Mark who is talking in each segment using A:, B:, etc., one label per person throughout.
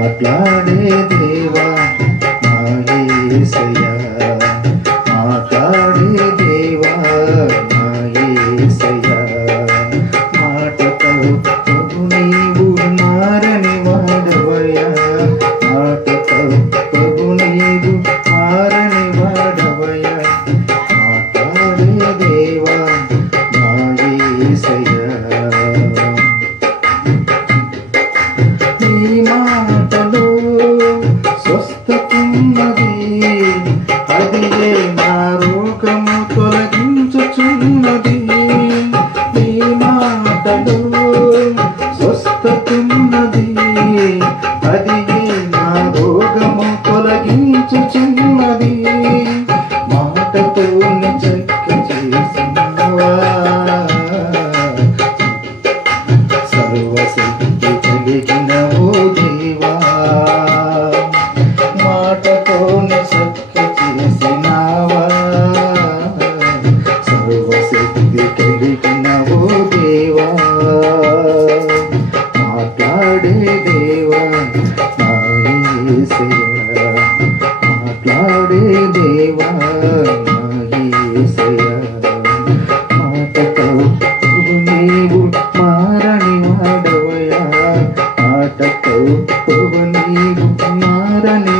A: మాట్లాడే దేవా నా యేసయ్యా మాట్లాడే దేవా నా యేసయ్యా మాటతో ప్రభు నీవు మారని వాడవయ మాటతో ప్రభు నీవు మారని వాడవయ మాట్లాడే దేవా నా యేసయ్యా నా రోగము తొలగించుచున్నది. నీ మాటలో స్వస్థతున్నది. అది ఏ నా రోగము తొలగించుచున్నది. మాటతో చక్క చేసినవా? సర్వశక్తి సర్వశక్తి కలిగిన ఓ దేవా. మాట్లాడే దేవా మాట్లాడే దేవా మాటతో నీవు మారని వాడవయా మాటతో నీవు మారని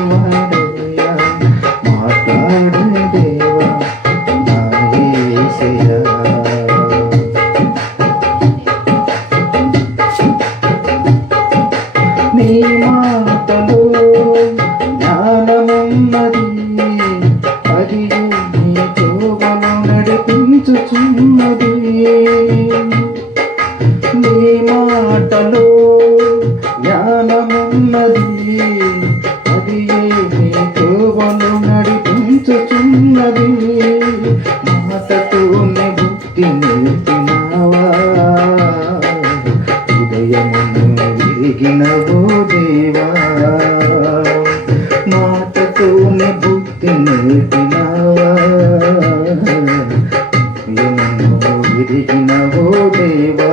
A: మాటలో జ్ఞానమున్నది అది నీ తోవను నడిపించుచున్నది. నీ మాటలో జ్ఞానమున్నది అది నీ తోవను నడిపించుచున్నది మాటతోనే విరిగినవో దేవా మాటతోనే బుద్ధి నేర్పినావా? హృదయమును దేవా